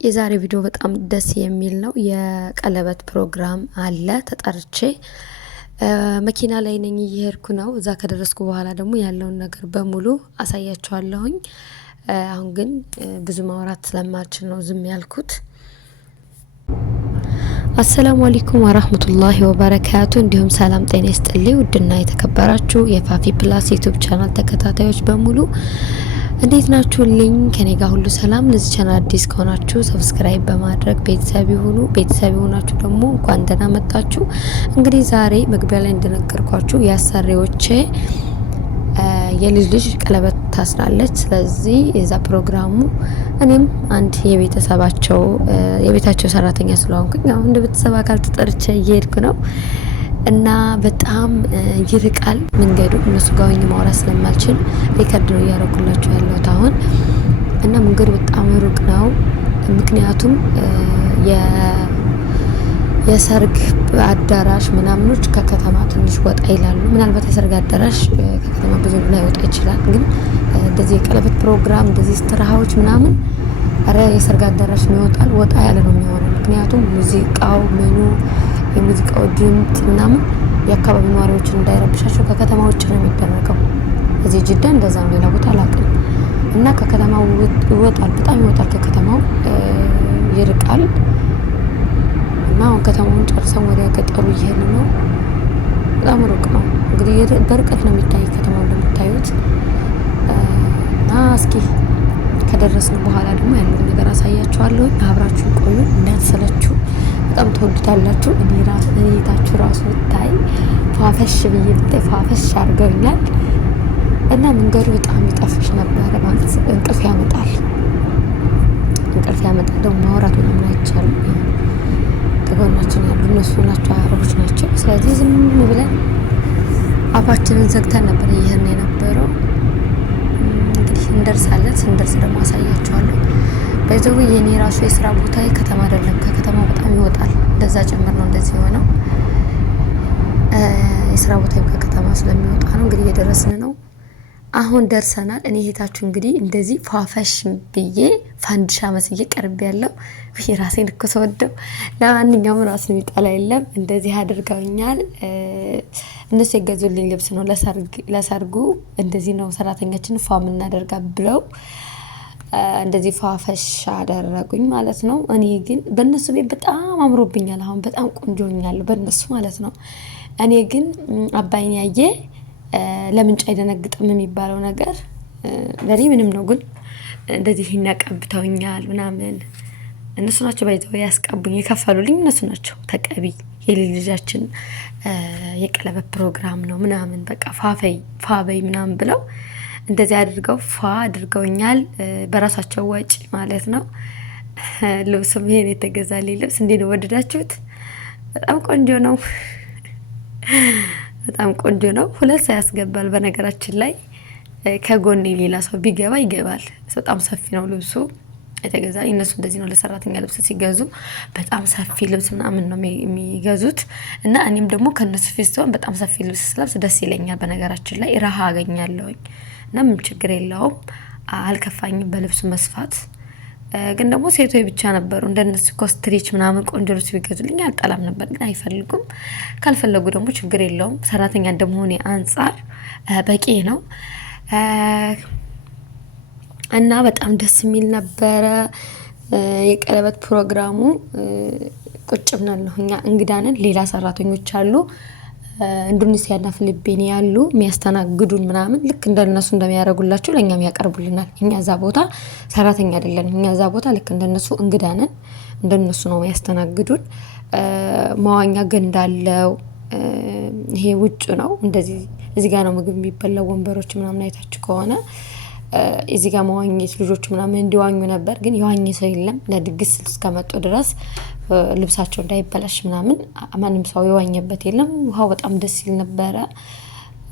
የዛሬ ቪዲዮ በጣም ደስ የሚል ነው። የቀለበት ፕሮግራም አለ። ተጠርቼ መኪና ላይ ነኝ፣ እየሄድኩ ነው። እዛ ከደረስኩ በኋላ ደግሞ ያለውን ነገር በሙሉ አሳያችኋለሁኝ። አሁን ግን ብዙ ማውራት ስለማልችል ነው ዝም ያልኩት። አሰላሙ አለይኩም ወራህመቱላሂ ወበረካቱ። እንዲሁም ሰላም ጤና ይስጥልኝ ውድና የተከበራችሁ የፋፊ ፕላስ ዩቲዩብ ቻናል ተከታታዮች በሙሉ እንዴት ናችሁልኝ? ከኔ ጋር ሁሉ ሰላም። ለዚህ ቻናል አዲስ ከሆናችሁ ሰብስክራይብ በማድረግ ቤተሰብ ይሁኑ። ቤተሰብ የሆናችሁ ደግሞ እንኳን ደህና መጣችሁ። እንግዲህ ዛሬ መግቢያ ላይ እንደነገርኳችሁ የአሰሪዎቼ የልጅ ልጅ ቀለበት ታስራለች። ስለዚህ የዛ ፕሮግራሙ እኔም አንድ የቤታቸው ሰራተኛ ስለሆንኩኝ አሁን እንደ ቤተሰብ አካል ተጠርቼ እየሄድኩ ነው እና በጣም ይርቃል መንገዱ። እነሱ ጋር ሆኜ ማውራት ስለማልችል ሪከርድ ነው እያደረኩላችሁ ያለሁት አሁን። እና መንገዱ በጣም ሩቅ ነው። ምክንያቱም የሰርግ አዳራሽ ምናምኖች ከከተማ ትንሽ ወጣ ይላሉ። ምናልባት የሰርግ አዳራሽ ከከተማ ብዙ ላይ ወጣ ይችላል። ግን እንደዚህ የቀለበት ፕሮግራም እንደዚህ ስትራሃዎች ምናምን የሰርግ አዳራሽ ይወጣል፣ ወጣ ያለ ነው የሚሆነው። ምክንያቱም ሙዚቃው የሙዚቃው ድምፅ ምናምን የአካባቢ ነዋሪዎችን እንዳይረብሻቸው ከከተማ ውጭ ነው የሚደረገው። እዚህ ጅዳ እንደዛ ነው፣ ሌላ ቦታ አላውቅም። እና ከከተማው ይወጣል፣ በጣም ይወጣል። ከከተማው ይርቃል። እና አሁን ከተማውን ጨርሰን ወደ ገጠሩ እየሄድን ነው። በጣም ሩቅ ነው። እንግዲህ በርቀት ነው የሚታይ ከተማው እንደምታዩት። እና እስኪ ከደረስን በኋላ ደግሞ ያለውን ነገር አሳያችኋለሁ። አብራችሁ ቆዩ፣ እንዳትሰለችሁ። በጣም ትወዱታላችሁ። እኔታችሁ ራሱ ብታይ ፋፈሽ ብዬ ብታይ ፋፈሽ አድርገውኛል። እና መንገዱ በጣም ይጠፍሽ ነበረ ማለት እንቅልፍ ያመጣል። ደግሞ ማውራት ምናምን አይቻልም። ከጎናችን ያሉ እነሱ ናቸው፣ አረቦች ናቸው። ስለዚህ ዝም ብለን አፋችንን ዘግተን ነበር ይሄን የነበረው። እንግዲህ እንደርሳለን። ስንደርስ ደግሞ አሳያችኋለሁ። በዛው የኔ ራሱ የስራ ቦታ ከተማ አይደለም፣ ከከተማው በጣም ይወጣል። እንደዛ ጭምር ነው እንደዚህ የሆነው። የስራ ቦታ ከከተማ ስለሚወጣ ነው። እንግዲህ እየደረስን ነው። አሁን ደርሰናል። እኔ እህታችሁ እንግዲህ እንደዚህ ፏፈሽ ብዬ ፋንድሻ መስዬ ቀርብ ያለው ራሴን እኮ ተወደው። ለማንኛውም ራስን የሚጠላ የለም። እንደዚህ አድርገውኛል። እነሱ የገዙልኝ ልብስ ነው ለሰርጉ። እንደዚህ ነው ሰራተኛችን ፏ የምናደርጋ ብለው እንደዚህ ፏፈሽ አደረጉኝ ማለት ነው። እኔ ግን በእነሱ ቤት በጣም አምሮብኛል። አሁን በጣም ቆንጆኛለሁ በእነሱ ማለት ነው። እኔ ግን አባይን ያየ ለምንጭ አይደነግጥም የሚባለው ነገር ለኔ ምንም ነው። ግን እንደዚህ ይነቀብተውኛል ምናምን እነሱ ናቸው ባይዘው ያስቀቡኝ፣ የከፈሉልኝ እነሱ ናቸው። ተቀቢ የልጃችን የቀለበት ፕሮግራም ነው ምናምን በቃ ፋበይ ምናምን ብለው እንደዚህ አድርገውኛል በራሳቸው ወጪ ማለት ነው። ልብስም ይሄን የተገዛልኝ ልብስ እንዴት ነው ወደዳችሁት? በጣም ቆንጆ ነው። በጣም ቆንጆ ነው። ሁለት ሰው ያስገባል። በነገራችን ላይ ከጎኔ ሌላ ሰው ቢገባ ይገባል። በጣም ሰፊ ነው ልብሱ የተገዛ። እነሱ እንደዚህ ነው ለሰራተኛ ልብስ ሲገዙ በጣም ሰፊ ልብስ ምናምን ነው የሚገዙት። እና እኔም ደግሞ ከነሱ ፊት ሲሆን በጣም ሰፊ ልብስ ስለብስ ደስ ይለኛል። በነገራችን ላይ ረሃ አገኛለሁኝ እና ምንም ችግር የለውም፣ አልከፋኝም በልብሱ መስፋት። ግን ደግሞ ሴቶች ብቻ ነበሩ እንደነሱ ኮስትሪች ምናምን ቆንጆ ልብስ ቢገዙልኝ አልጠላም ነበር። ግን አይፈልጉም። ካልፈለጉ ደግሞ ችግር የለውም። ሰራተኛ እንደመሆኔ አንጻር በቂ ነው። እና በጣም ደስ የሚል ነበረ የቀለበት ፕሮግራሙ። ቁጭ ብለን ነው እኛ እንግዳንን፣ ሌላ ሰራተኞች አሉ ኢንዶኔሲያና ፊሊፒን ያሉ የሚያስተናግዱን ምናምን ልክ እንደነሱ እንደሚያደርጉላችሁ ለኛም ያቀርቡልናል። እኛ እዛ ቦታ ሰራተኛ አይደለን። እኛ እዛ ቦታ ልክ እንደነሱ እንግዳንን፣ እንደነሱ ነው የሚያስተናግዱን። መዋኛ ገንዳ አለው። ይሄ ውጭ ነው። እንደዚህ እዚህ ጋር ነው ምግብ የሚበላው። ወንበሮች ምናምን አይታችሁ ከሆነ እዚህ ጋር መዋኘት ልጆች ምናምን እንዲዋኙ ነበር። ግን የዋኘ ሰው የለም። ለድግስ እስከመጡ ድረስ ልብሳቸው እንዳይበላሽ ምናምን ማንም ሰው የዋኘበት የለም። ውሃው በጣም ደስ ይል ነበረ።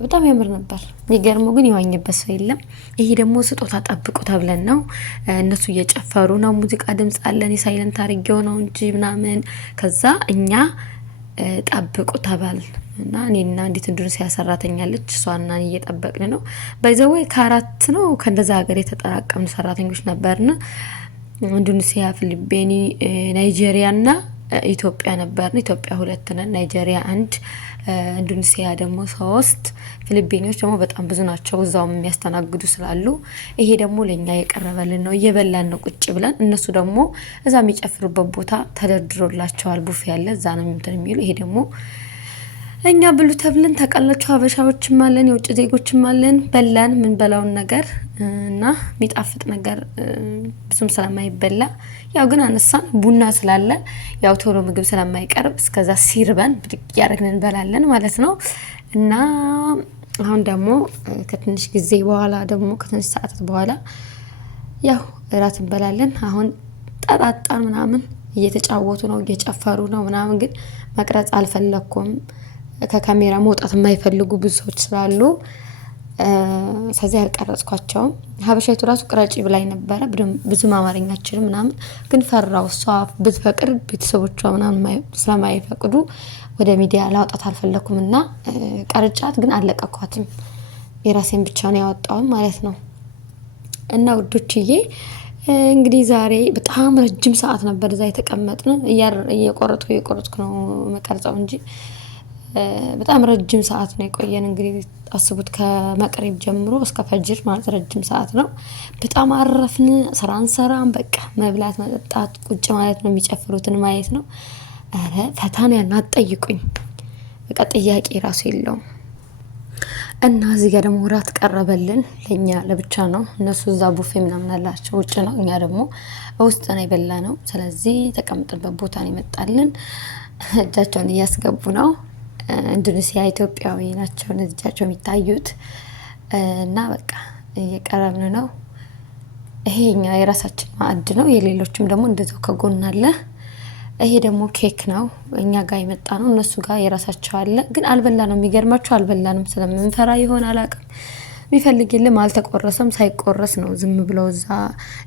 በጣም ያምር ነበር። የሚገርመው ግን የዋኘበት ሰው የለም። ይሄ ደግሞ ስጦታ ጠብቁ ተብለን ነው። እነሱ እየጨፈሩ ነው። ሙዚቃ ድምፅ አለን። የሳይለንት አድርጌው ነው እንጂ ምናምን። ከዛ እኛ ጠብቁ ተባል እና እኔና እንዴት ኢንዶኔሲያ ሰራተኛለች እሷና እየጠበቅን ነው። ባይዘው ከአራት ነው ከእንደዛ ሀገር የተጠራቀምን ሰራተኞች ነበርና ኢንዶኔሲያ፣ ፊሊፒን፣ ናይጄሪያ እና ኢትዮጵያ ነበርን። ኢትዮጵያ 2 ነን፣ ናይጄሪያ 1፣ ኢንዶኔሲያ ደግሞ 3። ፊሊፒኖች ደግሞ በጣም ብዙ ናቸው፣ እዛውም የሚያስተናግዱ ስላሉ። ይሄ ደግሞ ለኛ የቀረበልን ነው። እየበላን ነው ቁጭ ብለን። እነሱ ደግሞ እዛ የሚጨፍሩበት ቦታ ተደርድሮላቸዋል፣ ቡፌ ያለ እዛ ነው እንትን የሚሉ። ይሄ ደግሞ እኛ ብሉ ተብለን ተቀላችሁ። ሀበሻዎችም አለን የውጭ ዜጎችም አለን። በላን ምን በላውን ነገር እና የሚጣፍጥ ነገር ብዙም ስለማይበላ ያው ግን አነሳን። ቡና ስላለ ያው ቶሎ ምግብ ስለማይቀርብ እስከዛ ሲርበን ብድግ ያደረግን እንበላለን ማለት ነው። እና አሁን ደግሞ ከትንሽ ጊዜ በኋላ ደግሞ ከትንሽ ሰዓታት በኋላ ያው እራት እንበላለን። አሁን ጠጣጣን ምናምን እየተጫወቱ ነው፣ እየጨፈሩ ነው ምናምን። ግን መቅረጽ አልፈለኩም፣ ከካሜራ መውጣት የማይፈልጉ ብዙ ሰዎች ስላሉ ስለዚህ አልቀረጽኳቸውም። ሀበሻይቱ ራሱ ቅረጪ ብላኝ ነበረ፣ ብዙም አማርኛ አልችልም ምናምን። ግን ፈራው፣ እሷ ብትፈቅድ ቤተሰቦቿ ምናምን ስለማይፈቅዱ ወደ ሚዲያ ላውጣት አልፈለኩም እና ቀርጫት ግን አለቀኳትም። የራሴን ብቻ ነው ያወጣው ማለት ነው። እና ውዶችዬ እንግዲህ ዛሬ በጣም ረጅም ሰዓት ነበር እዛ የተቀመጥን። እየቆረጥኩ ነው መቀርጸው እንጂ በጣም ረጅም ሰዓት ነው የቆየን። እንግዲህ አስቡት ከመቅሪብ ጀምሮ እስከ ፈጅር ማለት ረጅም ሰዓት ነው። በጣም አረፍን። ስራን ሰራን፣ በቃ መብላት መጠጣት ቁጭ ማለት ነው፣ የሚጨፍሩትን ማየት ነው። አረ ፈታን ያን አትጠይቁኝ፣ በቃ ጥያቄ ራሱ የለውም። እና እዚህ ጋር ደግሞ እራት ቀረበልን። ለኛ ለብቻ ነው፣ እነሱ እዛ ቡፌ ምናምን አላቸው ውጭ ነው፣ እኛ ደግሞ ውስጥ ነው የበላ ነው። ስለዚህ ተቀምጥበት ቦታ ነው ይመጣልን። እጃቸውን እያስገቡ ነው። ኢንዶኔሲያ ኢትዮጵያዊ ናቸው እነዚያቸው የሚታዩት። እና በቃ እየቀረብን ነው። ይሄኛ የራሳችን ማዕድ ነው፣ የሌሎችም ደግሞ እንደዛው ከጎን አለ። ይሄ ደግሞ ኬክ ነው፣ እኛ ጋር የመጣ ነው። እነሱ ጋር የራሳቸው አለ፣ ግን አልበላ ነው። የሚገርማቸው አልበላንም፣ ስለምንፈራ ይሆን አላውቅም። የሚፈልግ የለም፣ አልተቆረሰም። ሳይቆረስ ነው ዝም ብለው እዛ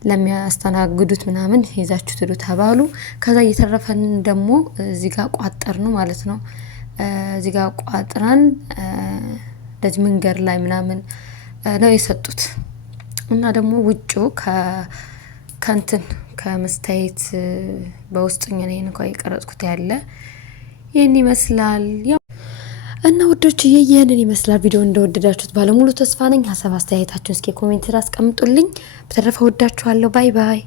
ለሚያስተናግዱት ምናምን ይዛችሁ ትሉ ተባሉ። ከዛ እየተረፈን ደግሞ እዚህ ጋር ቋጠር ነው ማለት ነው። እዚህ ጋር ቋጥራን እንደዚህ መንገድ ላይ ምናምን ነው የሰጡት። እና ደግሞ ውጩ ከንትን ከመስታየት በውስጥኛ ነው እንኳን የቀረጽኩት ያለ ይሄን ይመስላል። እና ውዶች ይሄንን ይመስላል። ቪዲዮ እንደወደዳችሁት ባለሙሉ ተስፋ ነኝ። ሀሳብ አስተያየታችሁን እስኪ ኮሜንት ላይ አስቀምጡልኝ። በተረፈ ወዳችኋለሁ። ባይ ባይ።